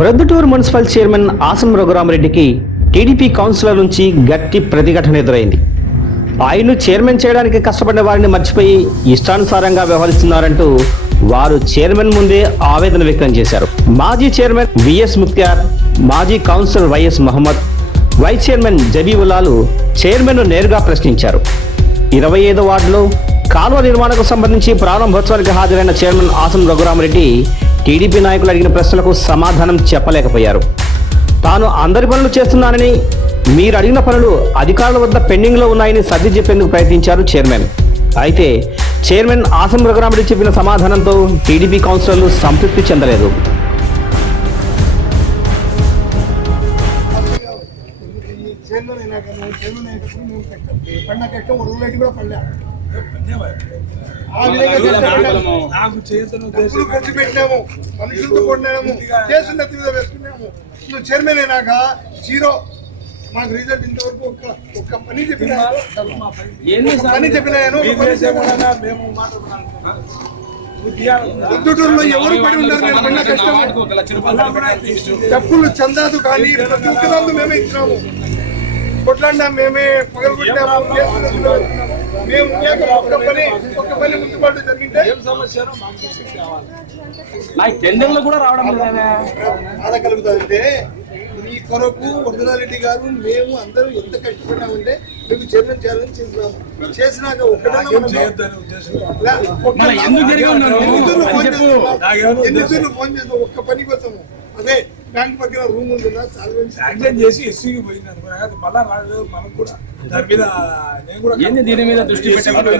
Proddatur municipal chairman Asam రఘురామరెడ్డికి TDP councillor నుంచి గట్టి ప్రతిఘటన ఎదురైంది. ఆయన్ను చైర్మన్ చేయడానికి కష్టపడిన వారిని మర్చిపోయి ఇష్టానుసారంగా వ్యవహరిస్తున్నారంటూ వారు చైర్మన్ ముందే ఆవేదన వ్యక్తం చేశారు. మాజీ చైర్మన్ విఎస్ ముక్త్యార్ మాజీ councillor YS Mohammed vice chairman జబీవుల్లాలు చైర్మన్ను నేరుగా ప్రశ్నించారు. ఇరవై ఐదో వార్డులో కాలువ నిర్మాణకు సంబంధించి ప్రారంభోత్సవానికి హాజరైన చైర్మన్ ఆసం రఘురామరెడ్డి టీడీపీ నాయకులు అడిగిన ప్రశ్నలకు సమాధానం చెప్పలేకపోయారు. తాను అందరి పనులు చేస్తున్నానని మీరు అడిగిన పనులు అధికారుల వద్ద పెండింగ్లో ఉన్నాయని సర్ది చెప్పేందుకు ప్రయత్నించారు చైర్మన్. అయితే చైర్మన్ ఆసం రఘురామరెడ్డి చెప్పిన సమాధానంతో టీడీపీ కౌన్సిలర్లు సంతృప్తి చెందలేదు. చైర్మన్ చేనులో నేను అక్కడ నువ్వు చేనులో నేను ఎక్కడ ఒక రోజు కూడా పడలేదు నాకు చేతను డబ్బులు ఖర్చు పెట్టినాము మనుషులతో కొన్నాము కేసు నెత్తి మీద వేసుకున్నాము నువ్వు చైర్మన్ అయినాక జీరో మాకు రిజల్ట్ ఇంతవరకు ఒక్క ఒక్క పని చెప్పినా పని చెప్పినా. మేము పొద్దుటూరులో ఎవరు పడి నేను పడిన కష్టము డబ్బులు చందాదు కానీ ప్రతి ఒక్కదాన్ని మేమే ఇచ్చినాము కొట్లాడినా మేమే పగలగొట్టాము. మేము ఒక్క పని ఒక్క పని ముట్టుబాటు జరిగింటే ఏం సమస్యనో మాకు చూసి కావాలి నాకు టెండర్లు కూడా రావడం లేదా బాధ కలుగుతుందంటే మీ కొరకు వరదరారెడ్డి గారు మేము అందరూ ఎంత కష్టపడ్డామంటే మీకు చైర్మన్ చేయాలని చేసినాము చేసినాక ఒక్కడన్నా ఎందుకు ఫోన్ చేస్తావు ఒక్క పని కోసము. అదే బ్యాంక్ పక్కన రూమ్ ఉంటుందా సాల్వెంట్ శాంక్షన్ చేసి ఎస్సీకి పోయింది మళ్ళా రాదు మనకు కూడా దాని మీద నేను కూడా దీని మీద దృష్టి పెట్టకపోతే